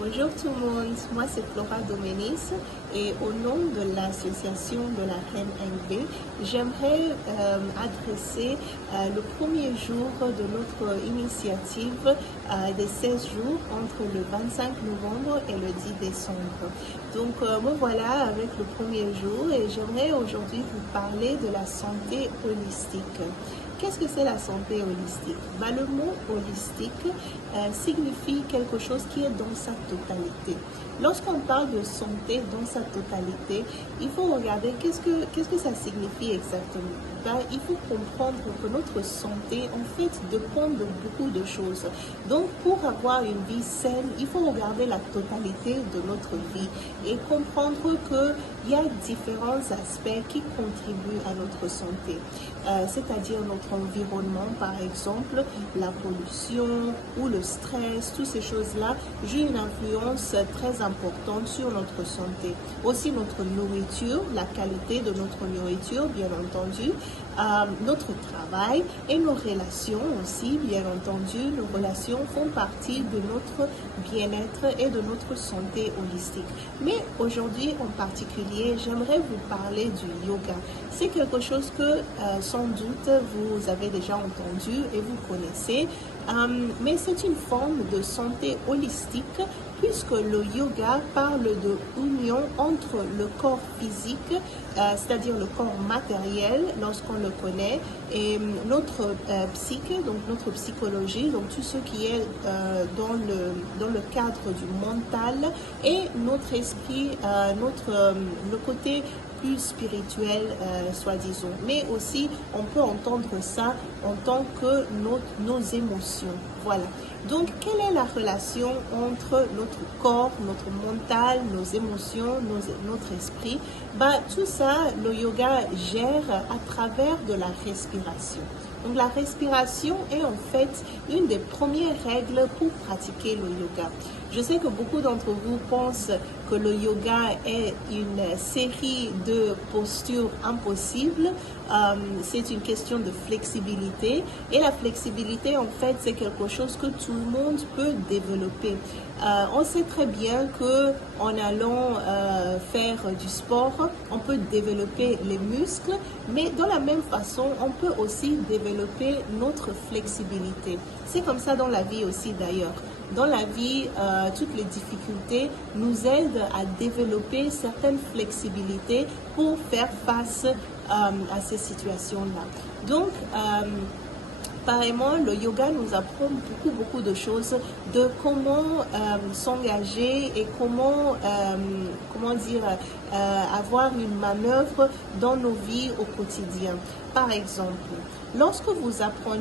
Bonjour tout le monde, moi c'est Flora Doménis et au nom de l'association de la Reine NB, j'aimerais adresser le premier jour de notre initiative des 16 jours entre le 25 novembre et le 10 décembre. Donc me voilà avec le premier jour et j'aimerais aujourd'hui vous parler de la santé holistique. Qu'est-ce que c'est la santé holistique? Le mot holistique signifie quelque chose qui est dans sa totalité. Lorsqu'on parle de santé dans sa totalité, il faut regarder qu'est-ce que ça signifie exactement. Il faut comprendre que notre santé, en fait, dépend de beaucoup de choses. Donc, pour avoir une vie saine, il faut regarder la totalité de notre vie et comprendre qu'il y a différents aspects qui contribuent à notre santé. C'est-à-dire notre environnement, par exemple, la pollution ou le stress, toutes ces choses-là jouent une influence très importante sur notre santé. Aussi notre nourriture, la qualité de notre nourriture, bien entendu, notre travail et nos relations aussi, bien entendu. Nos relations font partie de notre bien-être et de notre santé holistique. Mais aujourd'hui en particulier, j'aimerais vous parler du yoga. C'est quelque chose que sans doute vous avez déjà entendu et vous connaissez, mais c'est une forme de santé holistique puisque le yoga parle de union entre le corps physique, c'est-à-dire le corps matériel lorsqu'on le connaît, et notre psyché, donc notre psychologie, donc tout ce qui est dans le cadre du mental, et notre esprit, le côté plus spirituel, soi-disant. Mais aussi, on peut entendre ça en tant que nos émotions. Voilà. Donc, quelle est la relation entre notre corps, notre mental, nos émotions, notre esprit? Tout ça, le yoga gère à travers de la respiration. Donc, la respiration est en fait une des premières règles pour pratiquer le yoga. Je sais que beaucoup d'entre vous pensent que le yoga est une série de postures impossibles. C'est une question de flexibilité. Et la flexibilité, en fait, c'est quelque chose que tout le monde peut développer. On sait très bien que en allant faire du sport, on peut développer les muscles, mais de la même façon, on peut aussi développer notre flexibilité. C'est comme ça dans la vie aussi d'ailleurs. Dans la vie, toutes les difficultés nous aident à développer certaines flexibilités pour faire face à ces situations-là. Donc, pareillement, le yoga nous apprend beaucoup de choses de comment s'engager et comment avoir une manœuvre dans nos vies au quotidien. Par exemple, lorsque vous apprenez